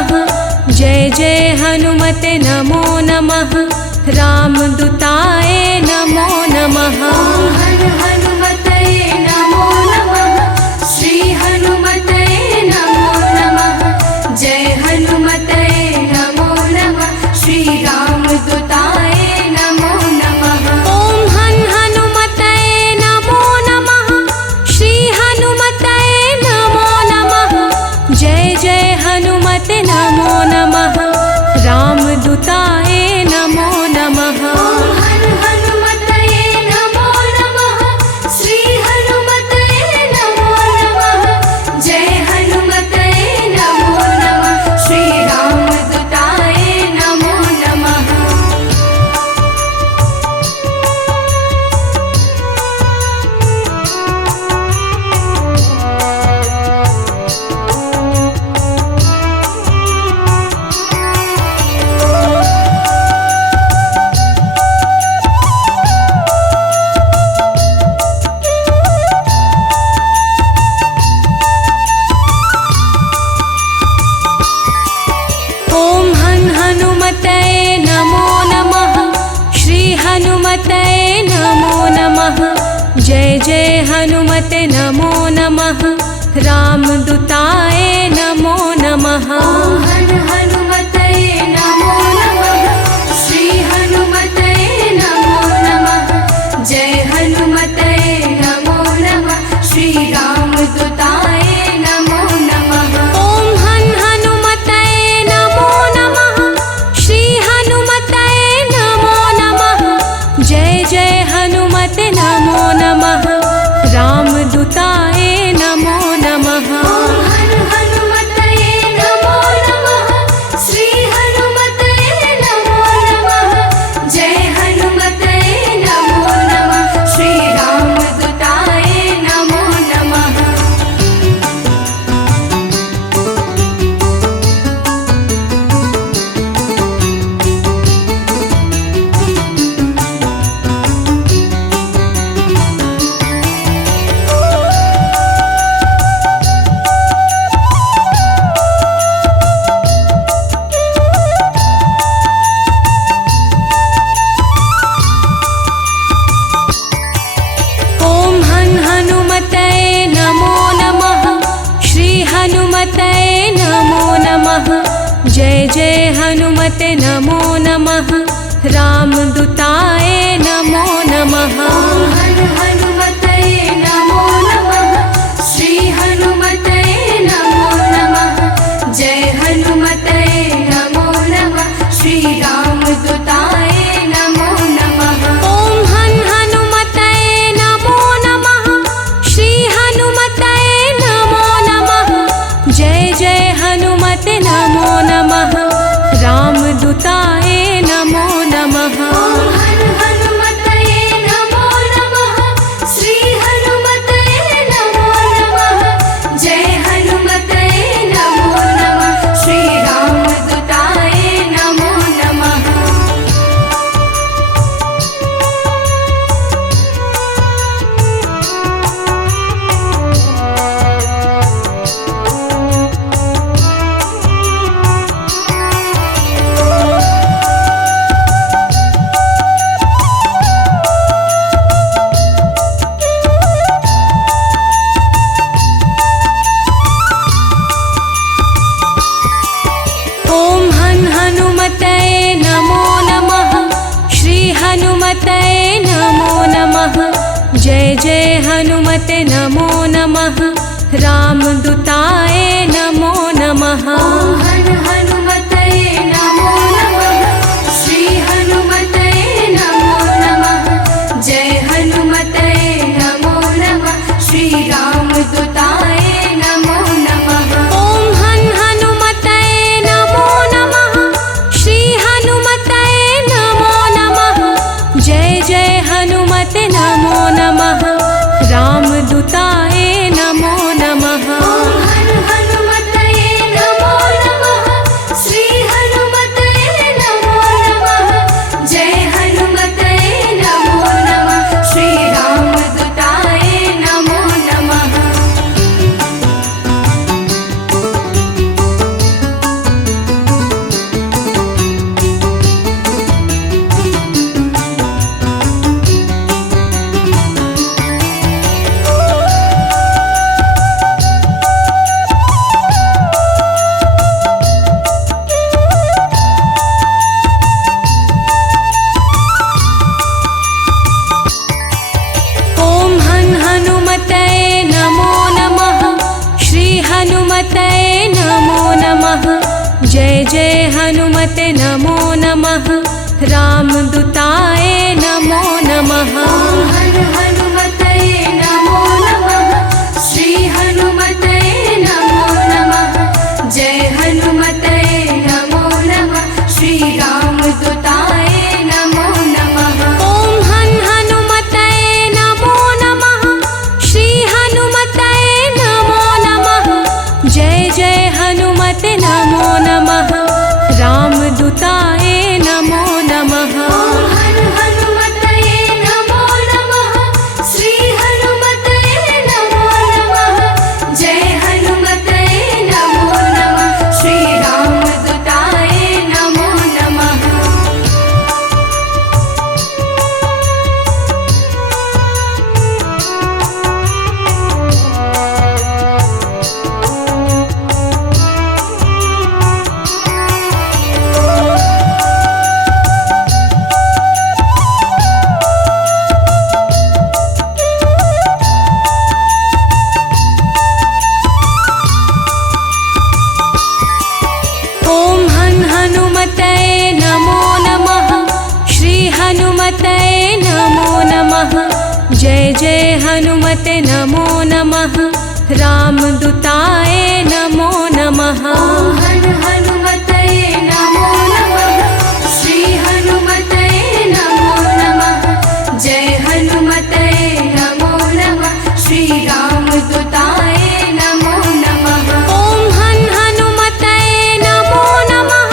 नमः। जय जय हनुमते नमो नमः। रामदूताय नमो नमः। हर हनुमते नमो नमः। श्री हनुमते नमो नमः। जय हनुमते नमो नमः। श्री रामदूताय नमो नमः। ओम हनुमते नमो नमः। श्री हनुमते नमो नमः। जय जय हनुमते नमो नमः। रामदूताय नमो नमः। हर हनुमते नमो नमः। श्री हनुमते नमो नमः। जय हनुमते नमो नमः। श्री रामदूताय नमो नमः। ओम हनुमते नमो नमः। श्री हनुमते नमो नमः। जय जय हनुमते नमो नमः। रामदूताय नमो नमः। हर हनुमते नमो नमः। श्री हनुमते नमो नमः। जय हनुमते नमो नमः। श्री रामदूताय नमो नमः। ओम हनुमते नमो नमः। श्री हनुमते नमो नमः। जय जय हनुमते नमो नमः। रामदूताय नमो नमः। हर हनुमते नमो नमः। श्री हनुमते नमो नमः। जय हनुमते नमो नमः। श्री रामदूताय नमो नमः। ओम हनुमते नमो नमः। श्री हनुमते नमो नमः। जय जय हनुमते नमो नमः। रामदूताय नमो नमः। हर हनुमते नमो नमः। श्री हनुमते नमो नमः। जय हनुमते नमो नमः। श्री रामदूताय नमो नमः। ओम हनुमते नमो नमः। श्री हनुमते नमो नमः। जय जय हनुमते नमो नमः। रामदूताय नमो नमः। हर हनुमते नमो नमः। श्री हनुमते नमो नमः। जय हनुमते नमो नमः। श्री रामदूताय नमो नमः। ओम हनुमते नमो नमः। श्री हनुमते नमो नमः। जय जय हनुमते नमो नमः। रामदूताय नमो नमः। हर हनुमते नमो नमः। श्री हनुमते नमो नमः। जय हनुमते नमो नमः। श्री रामदूताय नमो नमः। ओम हनुमते नमो नमः। श्री हनुमते नमो नमः। जय जय हनुमते नमो नमः। रामदूताय नमो नमः जय जय हनुमते नमो नमः रामदूताय नमो नमः हन हनुमतये नमो नमः श्री हनुमतये नमो नमः जय हनुमतये नमो नमः श्री रामदूताय नमो नमः ॐ हन हनुमतये नमो नमः श्री हनुमतये नमो नमः जय जय हनुमते नमो नमः रामदूताय नमो नमः हन हनुमतये नमो नमः श्री हनुमतये नमो नमः जय हनुमतये नमो नमः श्री रामदूताय नमो नमः ॐ हन हनुमतये नमो नमः श्री हनुमतये नमो नमः जय जय हनुमते नमो नमः रामदूताय नमो नमः हन हनुमतये नमो नमः श्री हनुमतये नमो नमः जय हनुमतये नमो नमः श्री रामदूताय नमो नमः ॐ हन हनुमतये नमो नमः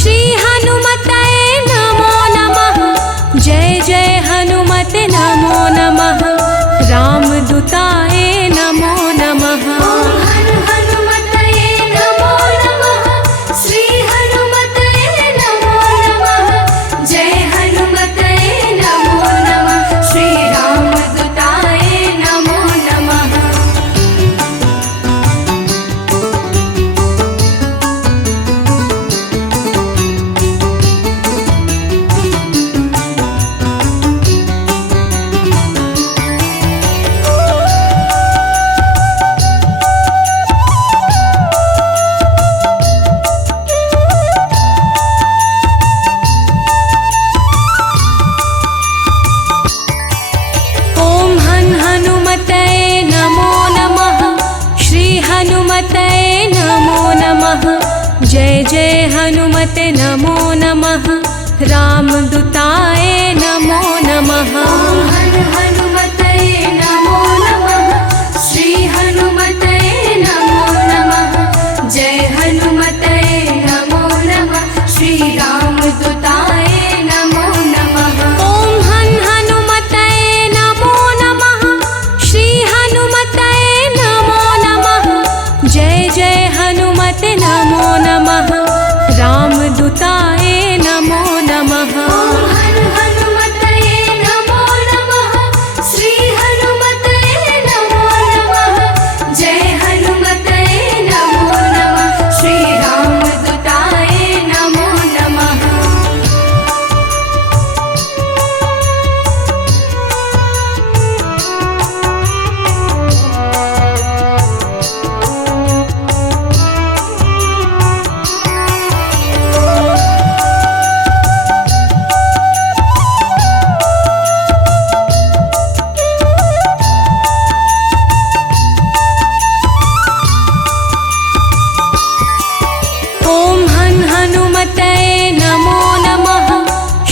श्री हनुमतये नमो नमः जय जय हनुमते नमो नमः रामदूताय नमो नमः हन हनुमतये नमो नमः श्री हनुमतये नमो नमः जय हनुमतये नमो नमः श्री रामदूताय नमो नमः ॐ हन हनुमतये नमो नमः श्री हनुमतये नमो नमः जय जय हनुमते नमो नमः रामदूताय नमो नमः हन हनुमतये नमो नमः श्री हनुमतये नमो नमः जय हनुमतये नमो नमः श्री रामदूताय नमो नमः ॐ हन हनुमतये नमो नमः श्री हनुमतये नमो नमः जय जय हनुमते नमो नमः रामदूताय नमो नमः हन हनुमतये नमो नमः श्री हनुमतये नमो नमः जय हनुमतये नमो नमः श्री रामदूताय नमो नमः ॐ हन हनुमतये नमो नमः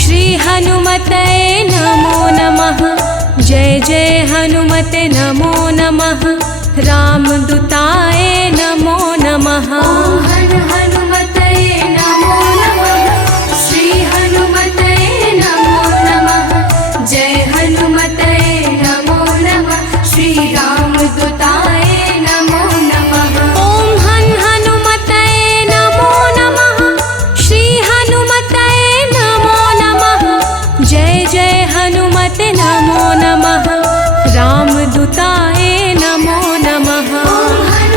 श्री हनुमतये नमो नमः जय जय हनुमते नमो नमः रामदूताय नमो नमः हन हनुमतये नमो नमः श्री हनुमतये नमो नमः जय हनुमतये नमो नमः श्री रामदूताय नमो नमः ॐ हन हनुमतये नमो नमः श्री हनुमतये नमो नमः जय जय हनुमते नमो नमः रामदूताय नमो नमः हन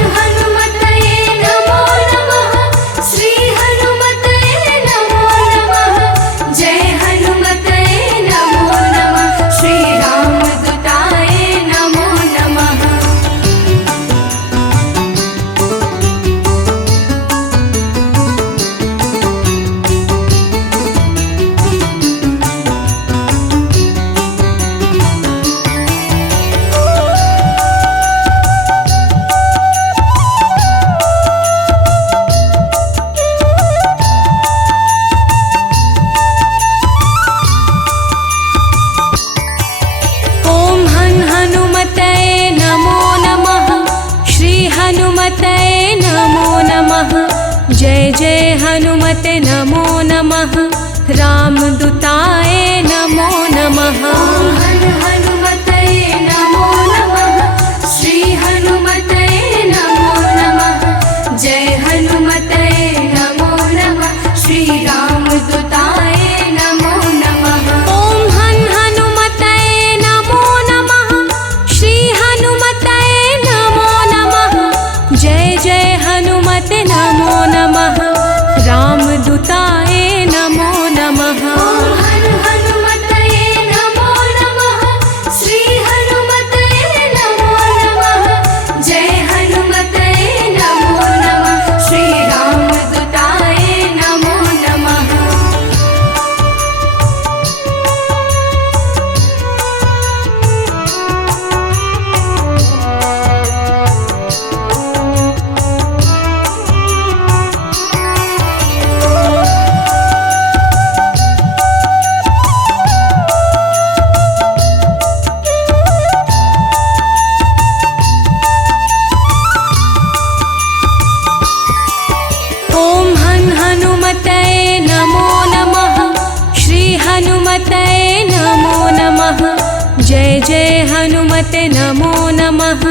जय जय हनुमते नमो नमः रामदूताय नमो नमः हर हनुमतये नमो नमः श्री हनुमतये नमो नमः जय हनुमतये नमो नमः श्री रामदूताय नमो नमः ॐ हनुमतये नमो नमः श्री हनुमतये नमो नमः जय जय हनुमते नमो नमः रामदूताय नमो नमः हर हनुमतये नमो नमः श्री हनुमतये नमो नमः जय हनुमतये नमो नमः श्री रामदूताय नमो नमः ॐ हनुमतये नमो नमः श्री हनुमतये नमो नमः जय जय हनुमते नमो नमः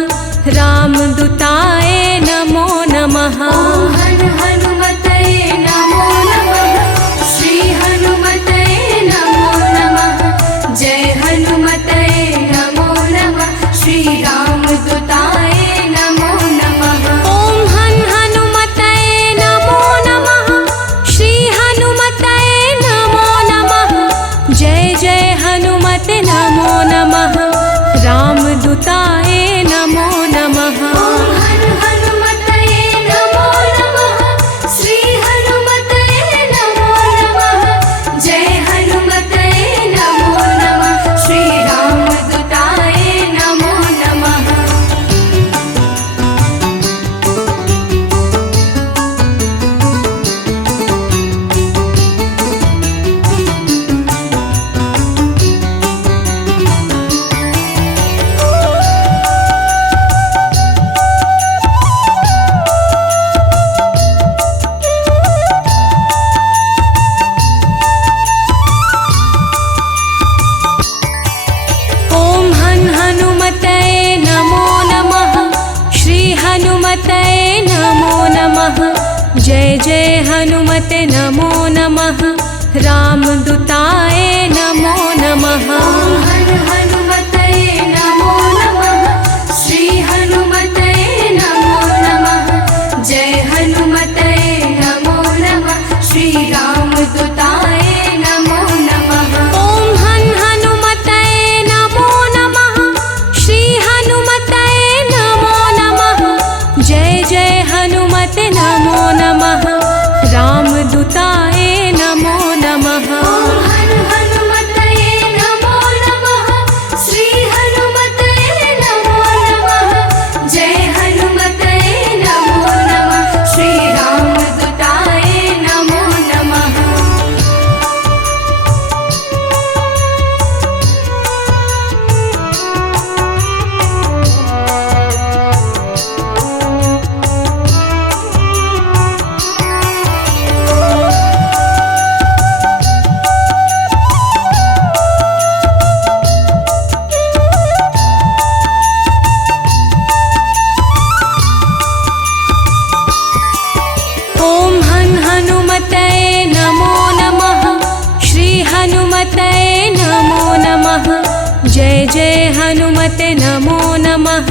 रामदूताय नमो नमः हर हनुमतये नमो नमः श्री हनुमतये नमो नमः जय हनुमतये नमो नमः श्री रामदूताय नमो नमः ॐ हनुमतये नमो नमः श्री हनुमतये नमो नमः जय जय हनुमते नमो नमः रामदूताय नमो नमः हर हनुमतये नमो नमः श्री हनुमतये नमो नमः जय हनुमतये नमो नमः श्री रामदूताय नमो नमः ॐ हनुमतये नमो नमः श्री हनुमतये नमो नमः जय जय हनुमते नमो नमः रामदूताय नमो नमः हर हनुमतये नमो नमः श्री हनुमतये नमो नमः जय हनुमतये नमो नमः श्री रामदूताय नमो नमः ॐ हनुमतये नमो नमः श्री हनुमतये नमो नमः जय जय हनुमते नमो नमः रामदूताय नमो नमः हर हनुमतये नमो नमः श्री हनुमतये नमो नमः जय हनुमतये नमो नमः श्री रामदूताय नमो नमः ॐ हनुमतये नमो नमः श्री हनुमतये नमो नमः जय जय हनुमते नमो नमः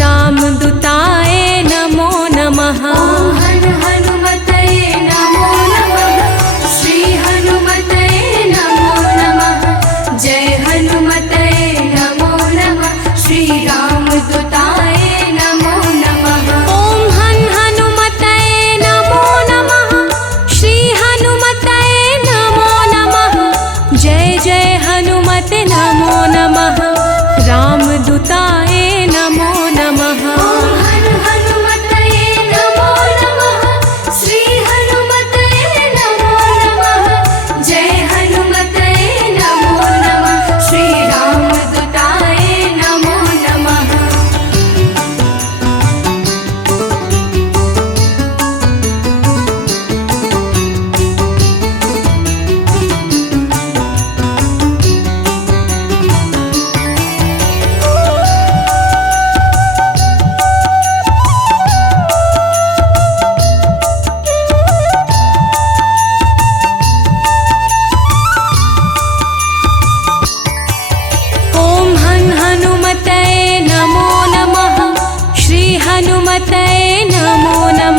रामदूताय नमो नमः हर हनुमतये नमो नमः श्री हनुमतये नमो नमः जय हनुमतये नमो नमः श्री रामदूताय नमो नमः ॐ हनुमतये नमो नमः श्री हनुमतये नमो नमः जय जय हनुमते नमो नमः रामदूताय नमो नमः हर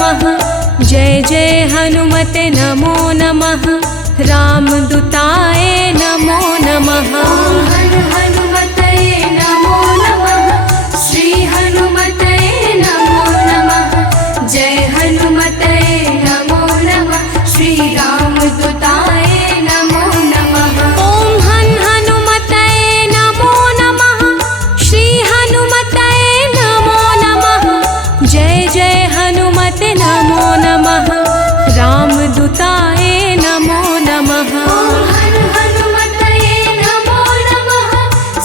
नमः जय जय हनुमते नमो नमः रामदूताय नमो नमः हन हनुमतये नमो नमः श्री हनुमतये नमो नमः जय हनुमतये नमो नमः श्री रामदूताय नमो नमः ॐ हन हनुमतये नमो नमः श्री हनुमतये नमो नमः जय जय हनुमते नमो नमः रामदूताय नमो नमः हन हनुमतये नमो नमः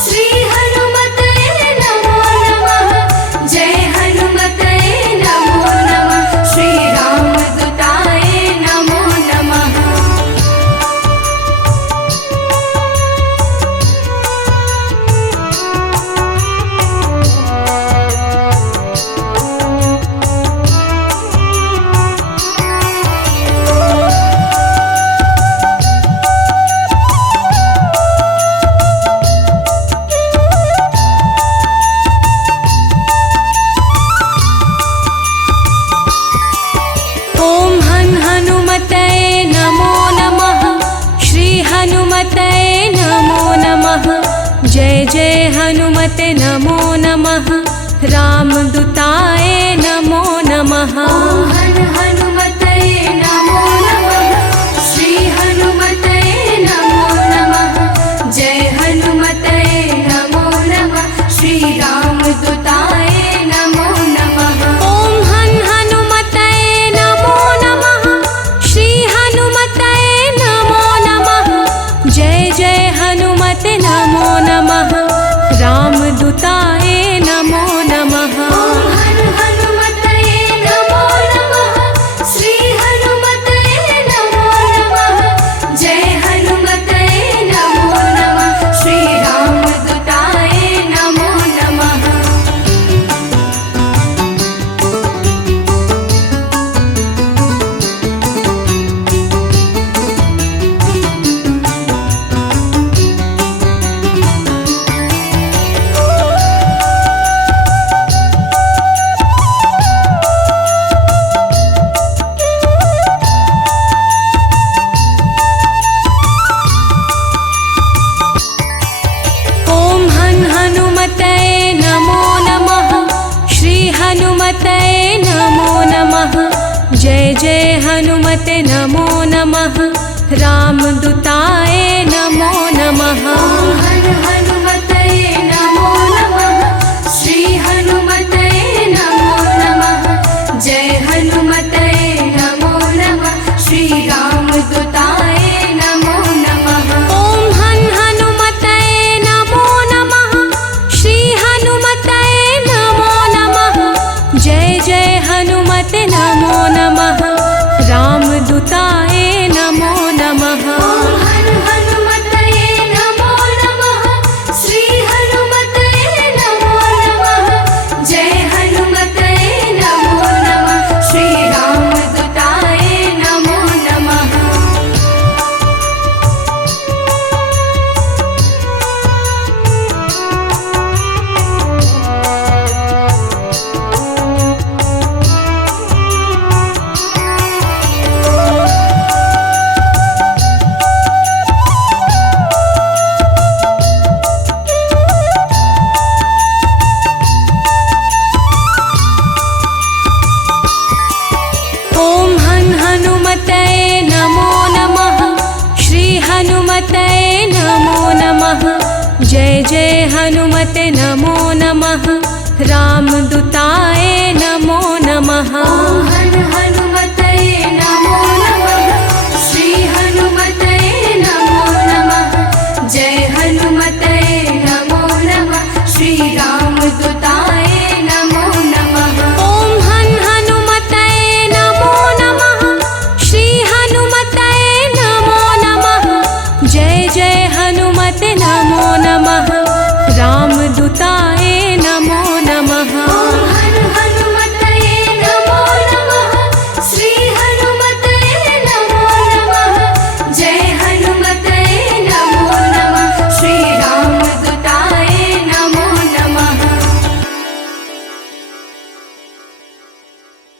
श्री हनुमतये नमो नमः जय हनुमतये नमो नमः श्री रामदूताय नमो नमः ॐ हन हनुमतये नमो नमः श्री हनुमतये नमो नमः जय जय हनुमते नमो नमः रामदूताय नमो नमः हन हनुमतये नमो नमः श्री हनुमतये नमो नमः जय हनुमतये नमो नमः श्री रामदूताय नमो नमः ॐ हन हनुमतये नमो नमः श्री हनुमतये नमो नमः जय जय हनुमते नमो नमः रामदूताय नमो नमः हन हनुमतये नमो नमः श्री हनुमतये नमो नमः जय हनुमतये नमो नमः श्री रामदूताय नमो नमः ॐ हन हनुमतये नमो नमः श्री हनुमतये नमो नमः जय जय हनुमते नमो नमः रामदूताय नमो नमः हन हनुमतये नमो नमः श्री हनुमतये नमो नमः जय हनुमतये नमो नमः श्री रामदूताय नमो नमः ॐ हन हनुमतये नमो नमः श्री हनुमतये नमो नमः जय जय हनुमते नमो नमः रामदूताय नमो नमः हन हनुमतये नमो नमः श्री हनुमतये नमो नमः जय हनुमतये नमो नमः श्री रामदूताय नमो नमः ॐ हन हनुमतये नमो नमः श्री हनुमतये नमो नमः जय जय हनुमते नमो नमः रामदूताय